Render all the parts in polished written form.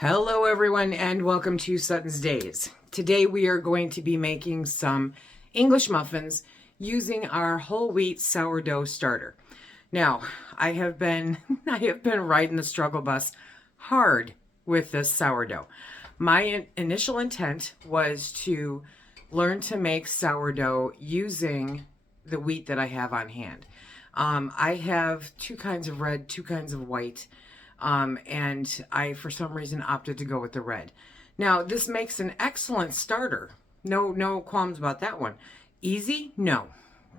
Hello everyone and welcome to SuttonsDaze. Today we are going to be making some English muffins using our whole wheat sourdough starter. Now, I have been riding the struggle bus hard with this sourdough. My initial intent was to learn to make sourdough using the wheat that I have on hand. I have two kinds of red, two kinds of white. And I, for some reason, opted to go with the red. Now, this makes an excellent starter. No qualms about that one. Easy? No,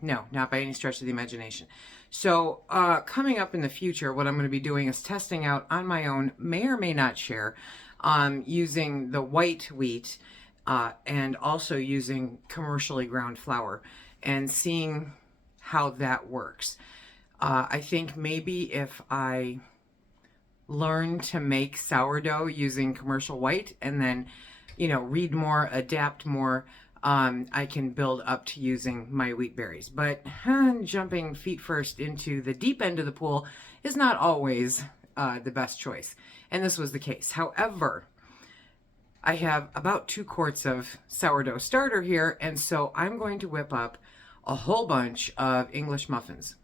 not by any stretch of the imagination. So, coming up in the future, what I'm going to be doing is testing out on my own, may or may not share, using the white wheat, and also using commercially ground flour and seeing how that works. I think maybe if I learn to make sourdough using commercial white and then, read more, adapt more, I can build up to using my wheat berries. But jumping feet first into the deep end of the pool is not always the best choice. And this was the case. However, I have about 2 quarts of sourdough starter here, and so I'm going to whip up a whole bunch of English muffins.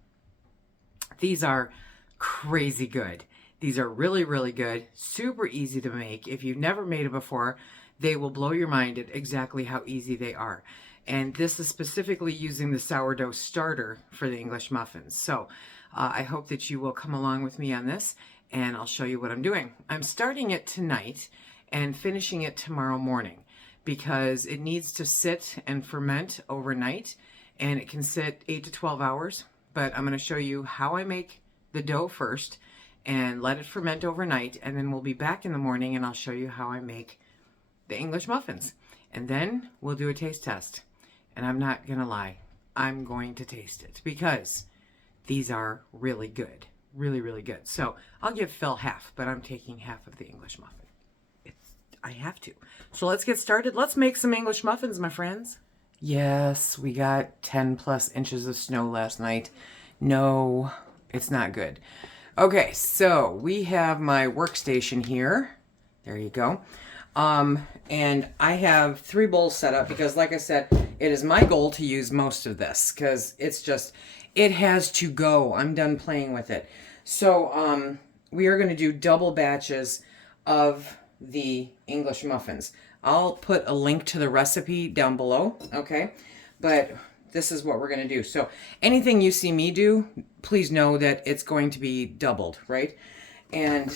These are crazy good. These are really, really good, super easy to make. If you've never made it before, they will blow your mind at exactly how easy they are. And this is specifically using the sourdough starter for the English muffins. So I hope that you will come along with me on this, and I'll show you what I'm doing. I'm starting it tonight and finishing it tomorrow morning because it needs to sit and ferment overnight, and it can sit 8 to 12 hours. But I'm going to show you how I make the dough first and let it ferment overnight, and then we'll be back in the morning and I'll show you how I make the English muffins. And then we'll do a taste test. And I'm not gonna lie, I'm going to taste it because these are really good. Really, really good. So I'll give Phil half, but I'm taking half of the English muffin. I have to. So let's get started. Let's make some English muffins, my friends. Yes, we got 10 plus inches of snow last night. No, it's not good. Okay, so we have my workstation here. There you go. And I have 3 bowls set up because, like I said, it is my goal to use most of this because it has to go. I'm done playing with it. So we are going to do double batches of the English muffins. I'll put a link to the recipe down below, okay? But this is what we're going to do. So anything you see me do, please know that it's going to be doubled, right? And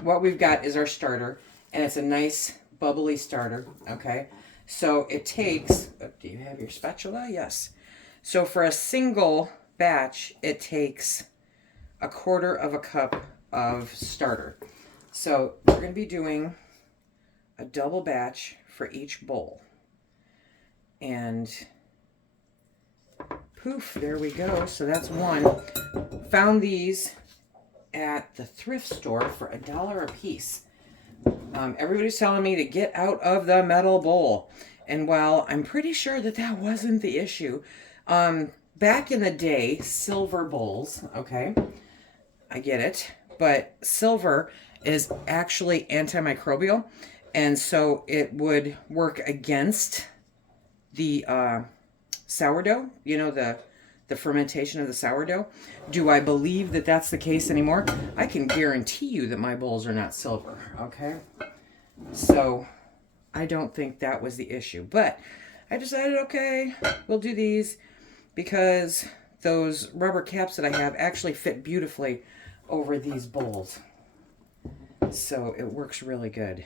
what we've got is our starter, and it's a nice bubbly starter, okay? So it takes, do you have your spatula? Yes. So for a single batch, it takes 1/4 cup of starter. So we're going to be doing a double batch for each bowl. And poof, there we go. So that's one. Found these at the thrift store for $1 a piece. Everybody's telling me to get out of the metal bowl. And while I'm pretty sure that that wasn't the issue, back in the day, silver bowls, okay, I get it, but silver is actually antimicrobial, and so it would work against the sourdough, the fermentation of the sourdough. Do I believe that that's the case anymore? I can guarantee you that my bowls are not silver, okay? So I don't think that was the issue, but I decided, okay, we'll do these because those rubber caps that I have actually fit beautifully over these bowls. So it works really good.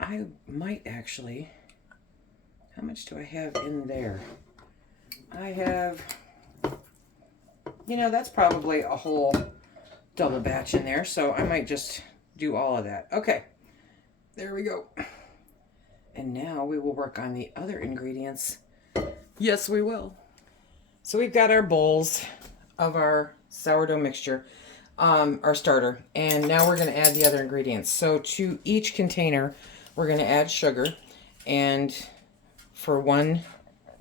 I might actually, how much do I have in there? I have, that's probably a whole double batch in there, so I might just do all of that. Okay, there we go. And now we will work on the other ingredients. Yes, we will. So we've got our bowls of our sourdough mixture, our starter, and now we're going to add the other ingredients. So to each container, we're going to add sugar, and for one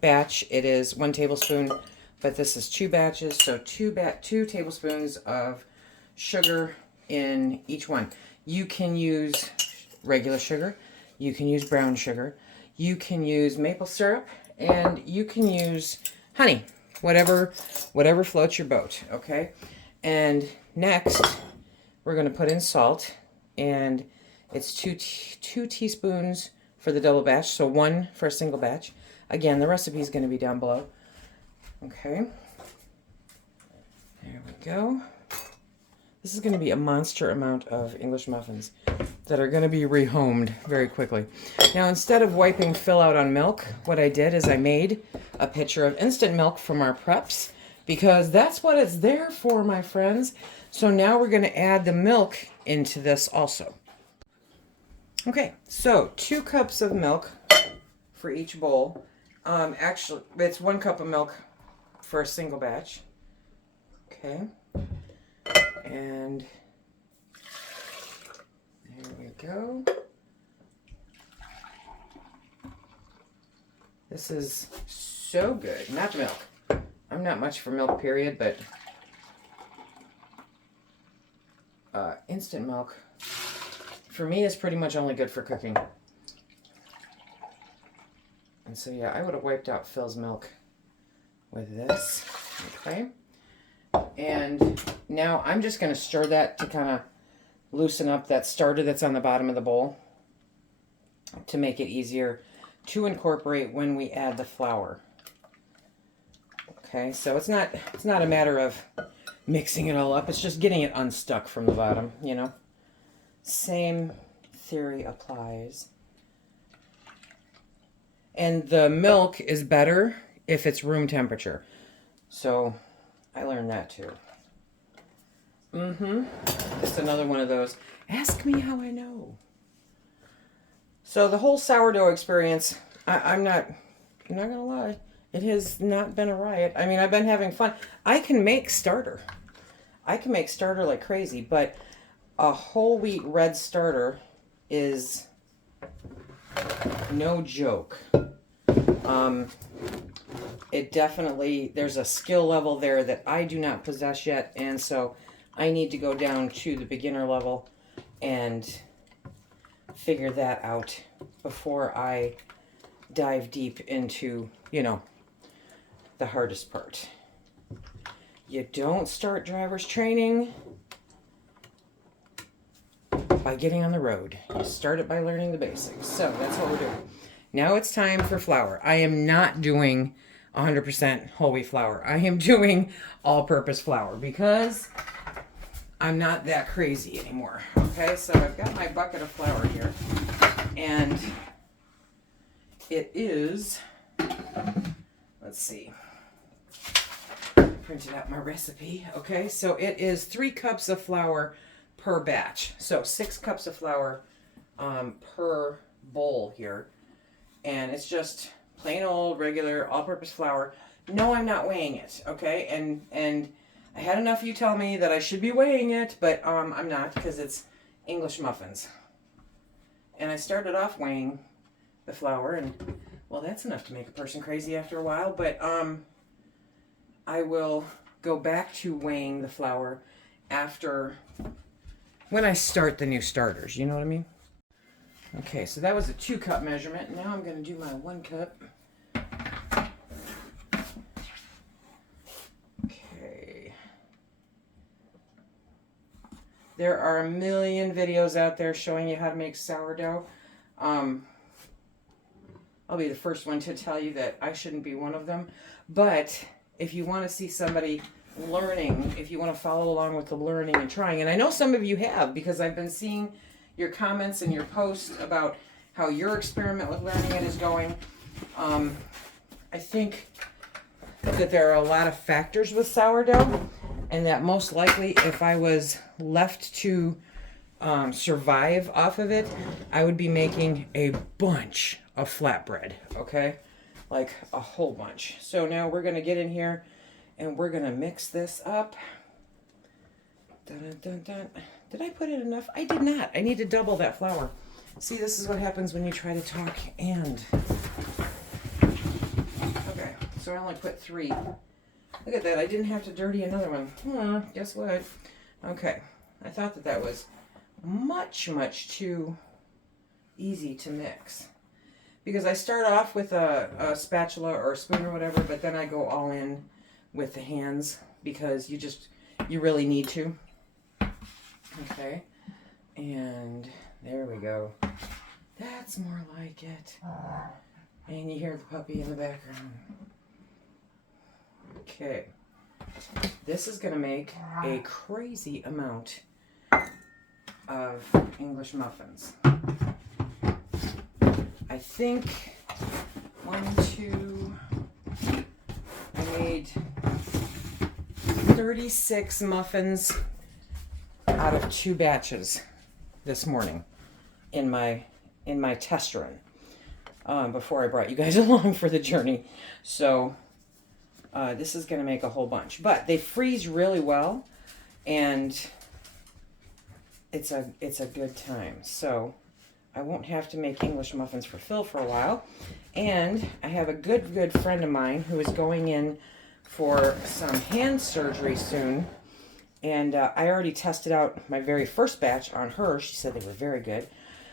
batch, it is 1 tablespoon, but this is 2 batches, so 2 tablespoons of sugar in each one. You can use regular sugar, you can use brown sugar, you can use maple syrup, and you can use honey, whatever floats your boat, okay? And next, we're going to put in salt, and it's two teaspoons for the double batch, so 1 for a single batch. Again, the recipe is going to be down below. Okay. There we go. This is going to be a monster amount of English muffins that are going to be rehomed very quickly. Now, instead of wiping fill out on milk, what I did is I made a pitcher of instant milk from our preps, because that's what it's there for, my friends. So now we're going to add the milk into this also. Okay, so 2 cups of milk for each bowl. Actually, it's 1 cup of milk for a single batch. Okay. And there we go. This is so good. Not milk. I'm not much for milk, period, but instant milk for me is pretty much only good for cooking. And so yeah, I would have wiped out Phil's milk with this. Okay. And now I'm just going to stir that to kind of loosen up that starter that's on the bottom of the bowl to make it easier to incorporate when we add the flour. Okay, so it's not a matter of mixing it all up. It's just getting it unstuck from the bottom, you know. Same theory applies. And the milk is better if it's room temperature. So I learned that too. Just another one of those. Ask me how I know. So the whole sourdough experience, I'm not gonna lie, it has not been a riot. I mean, I've been having fun. I can make starter. I can make starter like crazy, but a whole wheat red starter is no joke. It definitely, there's a skill level there that I do not possess yet, and so I need to go down to the beginner level and figure that out before I dive deep into, you know, the hardest part. You don't start driver's training by getting on the road. You start it by learning the basics. So that's what we're doing. Now it's time for flour. I am not doing 100% whole wheat flour. I am doing all-purpose flour because I'm not that crazy anymore. Okay, so I've got my bucket of flour here, and it is, let's see, printed out my recipe. Okay, so it is 3 cups of flour per batch. So 6 cups of flour per bowl here. And it's just plain old, regular, all-purpose flour. No, I'm not weighing it, okay? And I had enough of you tell me that I should be weighing it, but I'm not, because it's English muffins. And I started off weighing the flour, and, well, that's enough to make a person crazy after a while, but I will go back to weighing the flour after, when I start the new starters, you know what I mean? Okay, so that was a 2-cup measurement. Now I'm going to do my 1 cup. Okay. There are a million videos out there showing you how to make sourdough. I'll be the first one to tell you that I shouldn't be one of them. But if you want to see somebody learning, if you want to follow along with the learning and trying, and I know some of you have, because I've been seeing your comments and your posts about how your experiment with learning it is going. I think that there are a lot of factors with sourdough, and that most likely if I was left to survive off of it, I would be making a bunch of flatbread, okay? Like a whole bunch. So now we're gonna get in here and we're gonna mix this up. Dun, dun, dun, dun. Did I put in enough? I did not. I need to double that flour. See, this is what happens when you try to talk and... Okay, so I only put 3. Look at that. I didn't have to dirty another one. Guess what? Okay, I thought that was much too easy to mix. Because I start off with a spatula or a spoon or whatever, but then I go all in with the hands because you really need to. Okay, and there we go. That's more like it. And you hear the puppy in the background. Okay, this is gonna make a crazy amount of English muffins. I think I made 36 muffins out of 2 batches this morning in my test run before I brought you guys along for the journey. So this is going to make a whole bunch, but they freeze really well, and it's a good time. So I won't have to make English muffins for Phil for a while. And I have a good friend of mine who is going in for some hand surgery soon. And I already tested out my very first batch on her. She said they were very good.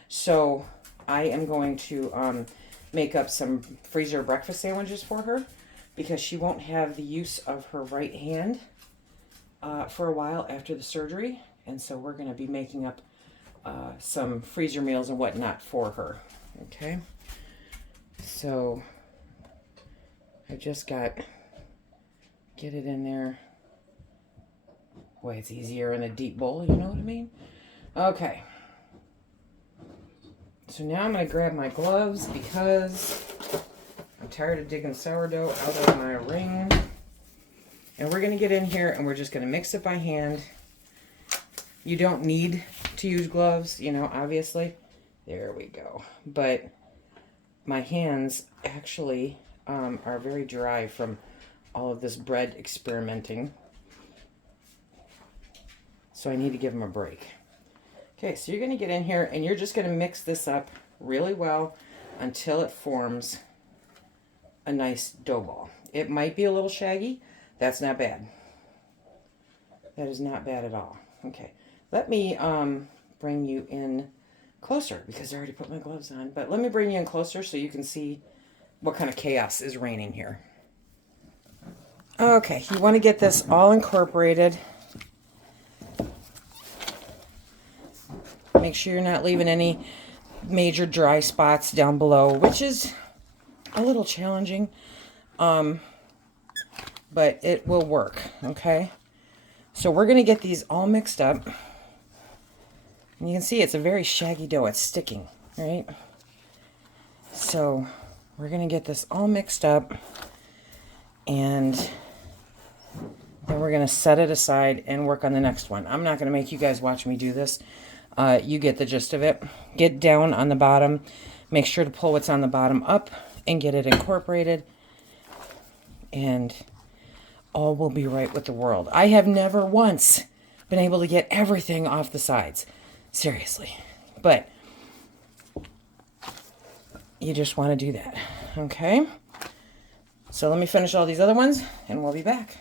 So I am going to make up some freezer breakfast sandwiches for her because she won't have the use of her right hand for a while after the surgery. And so we're going to be making up some freezer meals and whatnot for her. Okay, so I just get it in there. Boy, it's easier in a deep bowl, you know what I mean? Okay, so now I'm going to grab my gloves because I'm tired of digging sourdough out of my ring. And we're going to get in here and we're just going to mix it by hand. You don't need to use gloves, you know, obviously. There we go. But my hands actually are very dry from all of this bread experimenting. So I need to give them a break. Okay, so you're going to get in here and you're just going to mix this up really well until it forms a nice dough ball. It might be a little shaggy. That's not bad. That is not bad at all. Okay. Let me bring you in closer because I already put my gloves on. But let me bring you in closer so you can see what kind of chaos is reigning here. Okay, you want to get this all incorporated. Make sure you're not leaving any major dry spots down below, which is a little challenging. But it will work, okay? So we're going to get these all mixed up. And you can see it's a very shaggy dough. It's sticking, right? So we're going to get this all mixed up. And then we're going to set it aside and work on the next one. I'm not going to make you guys watch me do this. You get the gist of it. Get down on the bottom. Make sure to pull what's on the bottom up and get it incorporated. And all will be right with the world. I have never once been able to get everything off the sides. Seriously. But you just want to do that. Okay? So let me finish all these other ones and we'll be back.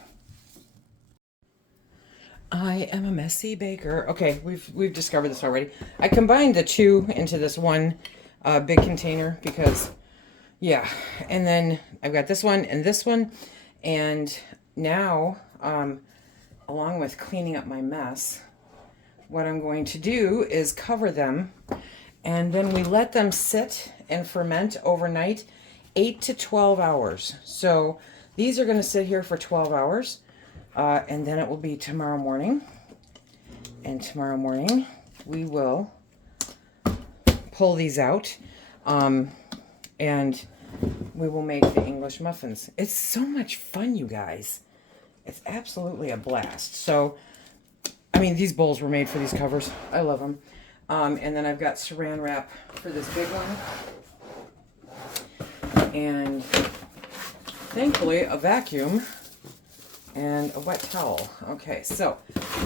I am a messy baker. Okay, we've discovered this already. I combined the 2 into this one big container because, yeah. And then I've got this one and this one. And now, along with cleaning up my mess, what I'm going to do is cover them. And then we let them sit and ferment overnight, 8 to 12 hours. So these are going to sit here for 12 hours. And then it will be tomorrow morning. And tomorrow morning we will pull these out. And we will make the English muffins. It's so much fun, you guys. It's absolutely a blast. So, I mean, these bowls were made for these covers. I love them. And then I've got saran wrap for this big one. And thankfully, a vacuum and a wet towel. Okay, so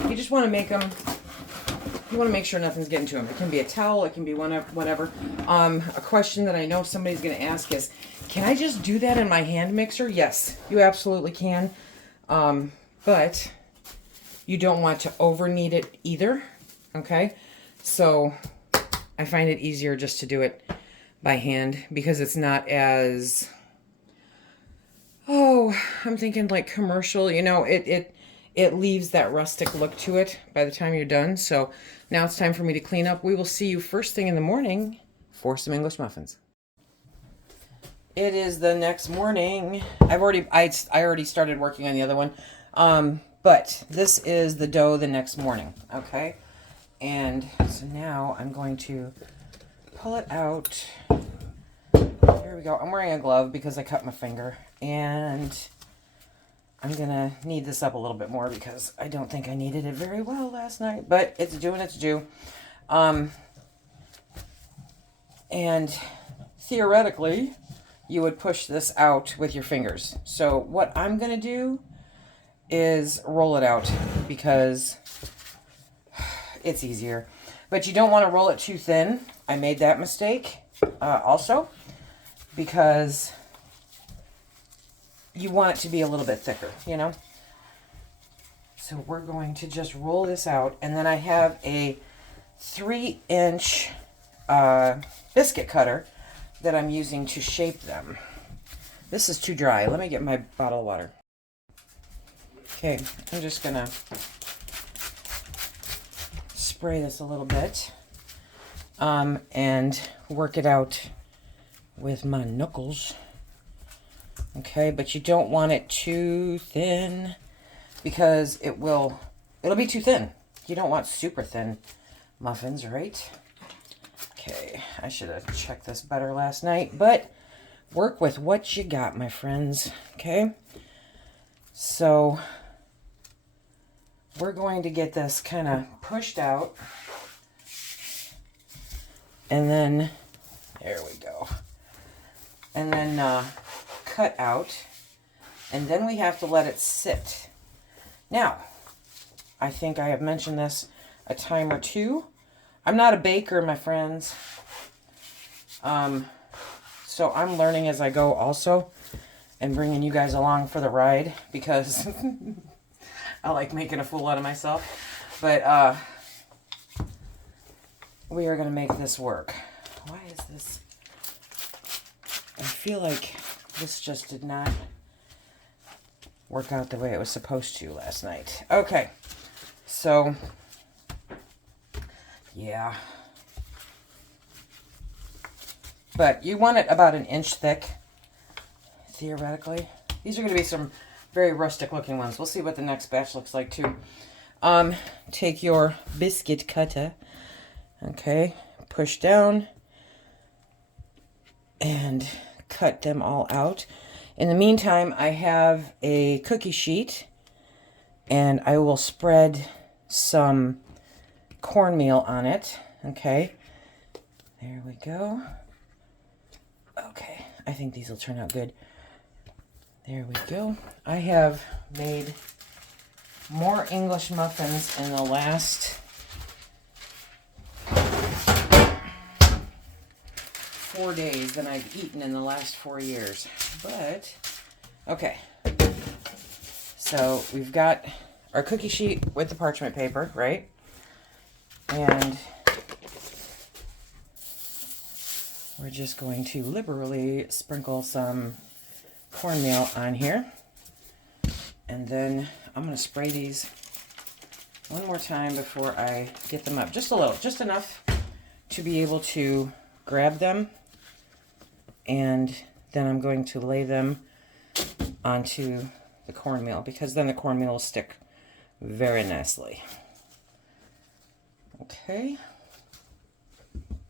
you just want to make them, you want to make sure nothing's getting to them. It can be a towel, it can be whatever. A question that I know somebody's going to ask is, can I just do that in my hand mixer? Yes, you absolutely can. But you don't want to over knead it either. Okay, So I find it easier just to do it by hand because it's not as, oh, I'm thinking like commercial, you know, it leaves that rustic look to it by the time you're done. So now it's time for me to clean up. We will see you first thing in the morning for some English muffins. It is the next morning. I already started working on the other one. But this is the dough the next morning, okay? And so now I'm going to pull it out. Here we go. I'm wearing a glove because I cut my finger. And I'm going to knead this up a little bit more because I don't think I kneaded it very well last night. But it's doing its due. And theoretically, you would push this out with your fingers. So what I'm going to do is roll it out because it's easier. But you don't want to roll it too thin. I made that mistake also because you want it to be a little bit thicker, you know? So we're going to just roll this out. And then I have a 3-inch biscuit cutter that I'm using to shape them. This is too dry. Let me get my bottle of water. Okay, I'm just gonna spray this a little bit and work it out with my knuckles. Okay, but you don't want it too thin because it'll be too thin. You don't want super thin muffins, right? Okay, I should have checked this better last night, but work with what you got, my friends, okay? So we're going to get this kind of pushed out, and then, there we go, and then cut out, and then we have to let it sit. Now, I think I have mentioned this a time or two. I'm not a baker, my friends. So I'm learning as I go also and bringing you guys along for the ride because I like making a fool out of myself. But we are going to make this work. Why is this? I feel like this just did not work out the way it was supposed to last night. Okay, so yeah. But you want it about 1 inch thick, theoretically. These are going to be some very rustic looking ones. We'll see what the next batch looks like too. Take your biscuit cutter, okay, push down and cut them all out. In the meantime, I have a cookie sheet and I will spread some cornmeal on it. Okay, there we go. Okay, I think these will turn out good. There we go. I have made more English muffins in the last 4 days than I've eaten in the last 4 years. But, okay. So we've got our cookie sheet with the parchment paper, right? And we're just going to liberally sprinkle some cornmeal on here. And then I'm going to spray these one more time before I get them up. Just a little, just enough to be able to grab them. And then I'm going to lay them onto the cornmeal because then the cornmeal will stick very nicely. Okay.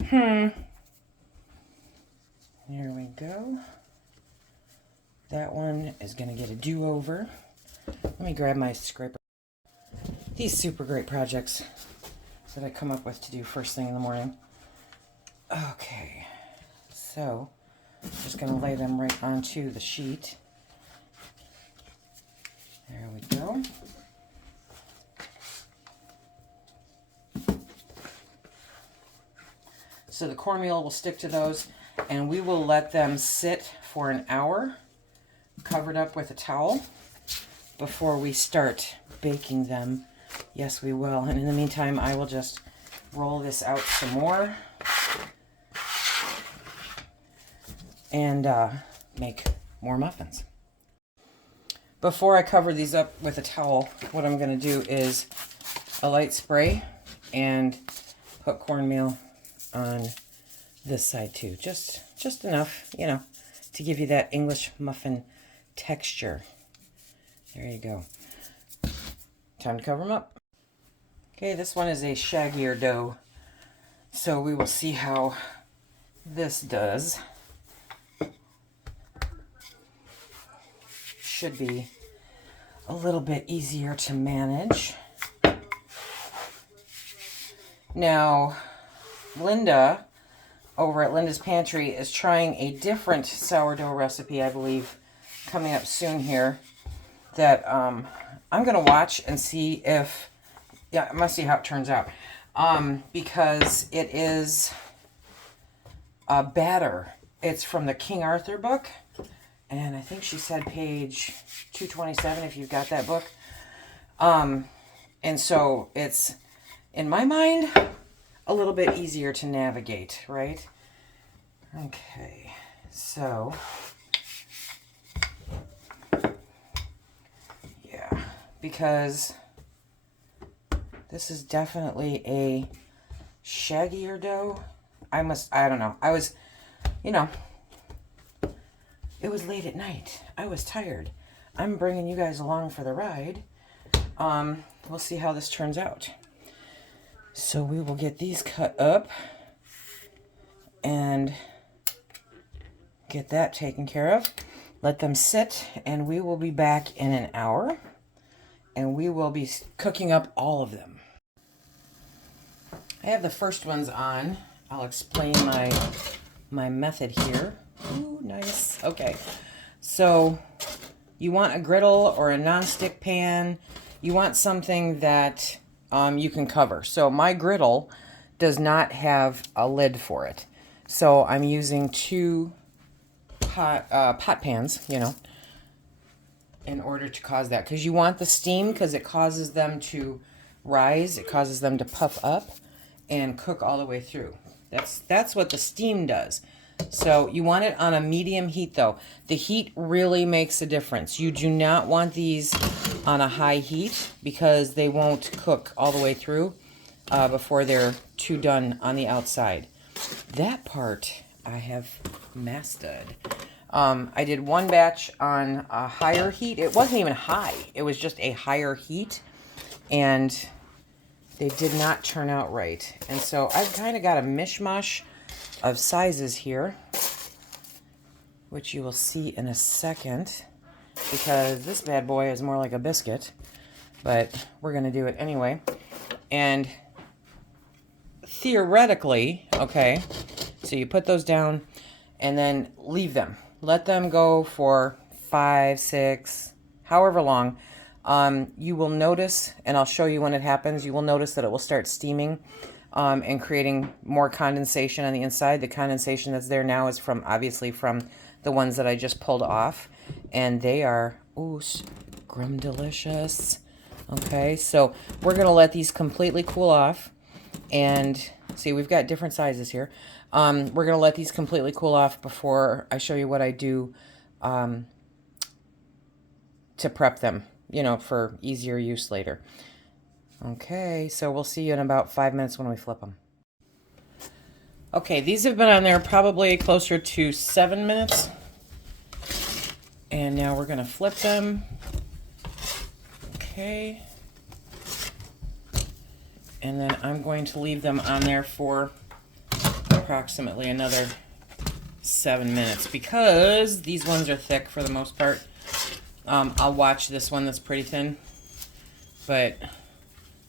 Here we go. That one is going to get a do-over. Let me grab my scraper. These super great projects that I come up with to do first thing in the morning. Okay. So, I'm just going to lay them right onto the sheet. There we go. So the cornmeal will stick to those, and we will let them sit for an hour, covered up with a towel, before we start baking them. Yes, we will. And in the meantime, I will just roll this out some more and make more muffins. Before I cover these up with a towel, what I'm going to do is a light spray and put cornmeal on this side too. Just enough, you know, to give you that English muffin texture. There you go. Time to cover them up. Okay, this one is a shaggier dough, so we will see how this does. Should be a little bit easier to manage. Now, Linda over at Linda's Pantry is trying a different sourdough recipe, I believe, coming up soon here, that I'm going to watch and see if, yeah, I must see how it turns out, because it is a batter. It's from the King Arthur book, and I think she said page 227 if you've got that book. And so it's, in my mind, a little bit easier to navigate, right? Okay, so yeah, because this is definitely a shaggier dough. I don't know. I was, you know, it was late at night. I was tired. I'm bringing you guys along for the ride. We'll see how this turns out. So we will get these cut up and get that taken care of. Let them sit, and we will be back in an hour, and we will be cooking up all of them. I have the first ones on. I'll explain my method here. Ooh, nice. Okay. So you want a griddle or a nonstick pan. You want something that you can cover. So my griddle does not have a lid for it. So I'm using two pot pans, you know, in order to cause that. Because you want the steam, because it causes them to rise. It causes them to puff up and cook all the way through. That's what the steam does. So you want it on a medium heat though. The heat really makes a difference. You do not want these on a high heat because they won't cook all the way through before they're too done on the outside. That part I have mastered. I did one batch on a higher heat. It wasn't even high. It was just a higher heat, and they did not turn out right. And so I've kind of got a mishmash of sizes here, which you will see in a second, because this bad boy is more like a biscuit, but we're going to do it anyway. And theoretically, okay, so you put those down and then leave them. Let them go for 5, 6, however long. You will notice, and I'll show you when it happens, you will notice that it will start steaming and creating more condensation on the inside. The condensation that's there now is obviously from the ones that I just pulled off, and they are, ooh, scrum-delicious. Okay, so we're going to let these completely cool off, and see, we've got different sizes here. We're going to let these completely cool off before I show you what I do to prep them, you know, for easier use later. Okay, so we'll see you in about 5 minutes when we flip them. Okay, these have been on there probably closer to 7 minutes. And now we're going to flip them. Okay. And then I'm going to leave them on there for approximately another 7 minutes, because these ones are thick for the most part. I'll watch this one that's pretty thin, but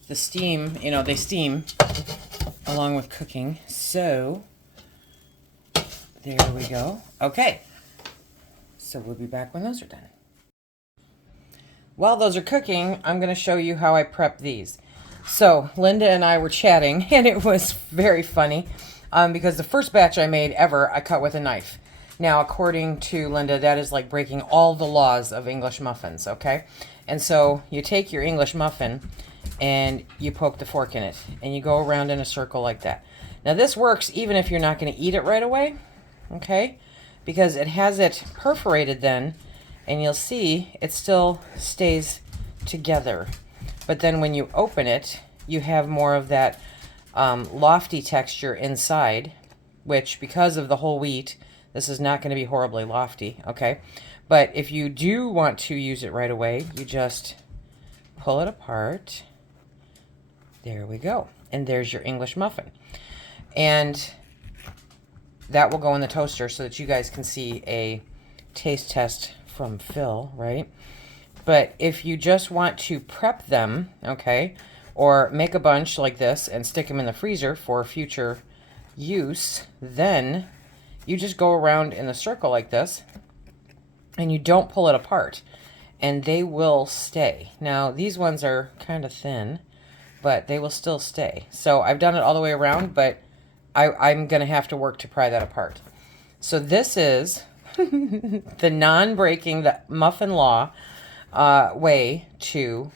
the steam, you know, they steam along with cooking. So there we go. Okay, so we'll be back when those are done. While those are cooking, I'm going to show you how I prep these. So Linda and I were chatting, and it was very funny because the first batch I made ever, I cut with a knife. Now, according to Linda, that is like breaking all the laws of English muffins, okay? And so you take your English muffin and you poke the fork in it, and you go around in a circle like that. Now this works even if you're not going to eat it right away, okay? Because it has it perforated then, and you'll see it still stays together. But then when you open it, you have more of that lofty texture inside, which because of the whole wheat, this is not going to be horribly lofty, okay? But if you do want to use it right away, you just pull it apart. There we go. And there's your English muffin. And that will go in the toaster so that you guys can see a taste test from Phil, right? But if you just want to prep them, okay, or make a bunch like this and stick them in the freezer for future use, then you just go around in a circle like this and you don't pull it apart, and they will stay. Now, these ones are kind of thin, but they will still stay. So I've done it all the way around, but I'm going to have to work to pry that apart. So this is the non-breaking, the muffin law way to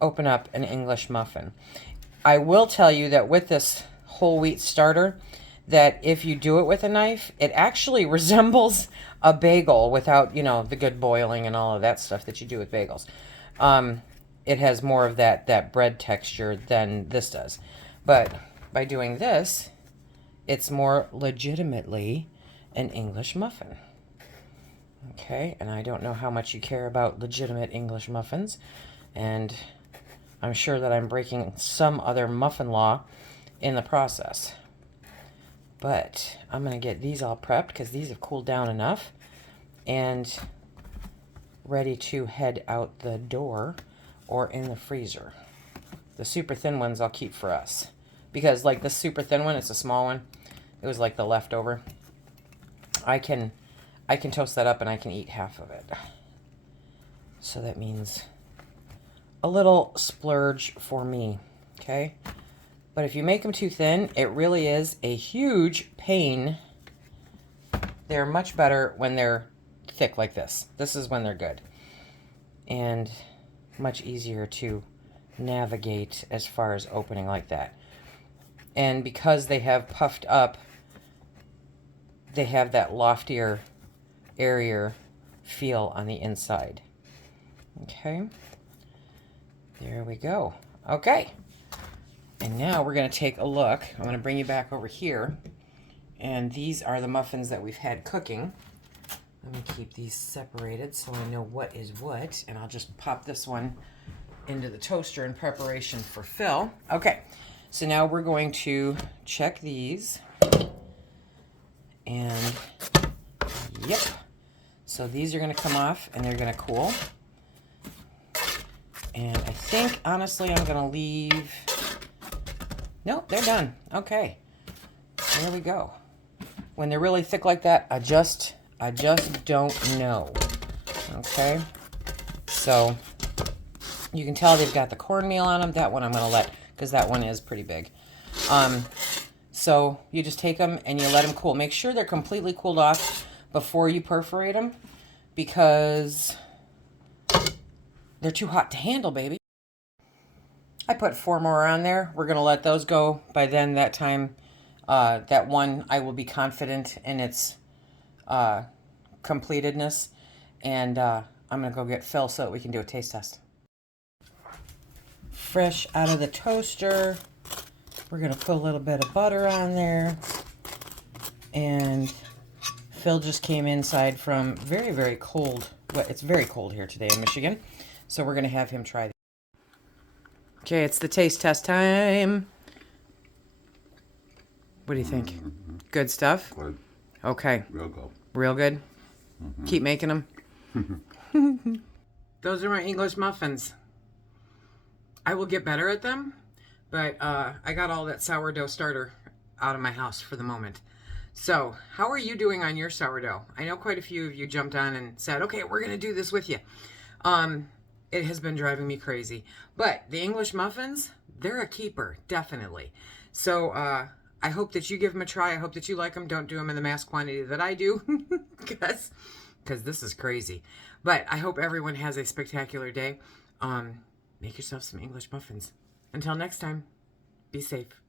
open up an English muffin. I will tell you that with this whole wheat starter, that if you do it with a knife, it actually resembles a bagel without, you know, the good boiling and all of that stuff that you do with bagels. It has more of that bread texture than this does. But by doing this, it's more legitimately an English muffin. Okay, and I don't know how much you care about legitimate English muffins, and I'm sure that I'm breaking some other muffin law in the process. But I'm going to get these all prepped because these have cooled down enough and ready to head out the door or in the freezer. The super thin ones I'll keep for us, because like the super thin one, it's a small one. It was like the leftover. I can toast that up and I can eat half of it. So that means a little splurge for me, okay? But if you make them too thin, it really is a huge pain. They're much better when they're thick like this. This is when they're good. And much easier to navigate as far as opening like that. And because they have puffed up, they have that loftier, airier feel on the inside. Okay. There we go. Okay. And now we're going to take a look. I'm going to bring you back over here. And these are the muffins that we've had cooking. Let me keep these separated so I know what is what. And I'll just pop this one into the toaster in preparation for Phil. Okay, so now we're going to check these. And, yep. So these are going to come off and they're going to cool. And I think, honestly, I'm going to leave... Nope, they're done. Okay. There we go. When they're really thick like that, I just don't know. Okay. So you can tell they've got the cornmeal on them. That one I'm going to let, because that one is pretty big. So you just take them and you let them cool. Make sure they're completely cooled off before you perforate them, because they're too hot to handle, baby. I put 4 more on there. We're going to let those go. By then, that time, that one, I will be confident in its completedness. And I'm going to go get Phil so that we can do a taste test. Fresh out of the toaster. We're going to put a little bit of butter on there. And Phil just came inside from very, very cold. Well, it's very cold here today in Michigan. So we're going to have him try this. Okay, it's the taste test time. What do you think? Mm-hmm. Good stuff? Good. Okay. Real good. Real good? Mm-hmm. Keep making them. Those are my English muffins. I will get better at them, but I got all that sourdough starter out of my house for the moment. So, how are you doing on your sourdough? I know quite a few of you jumped on and said, okay, we're going to do this with you. It has been driving me crazy. But the English muffins, they're a keeper, definitely. So I hope that you give them a try. I hope that you like them. Don't do them in the mass quantity that I do, because this is crazy. But I hope everyone has a spectacular day. make yourself some English muffins. Until next time, be safe.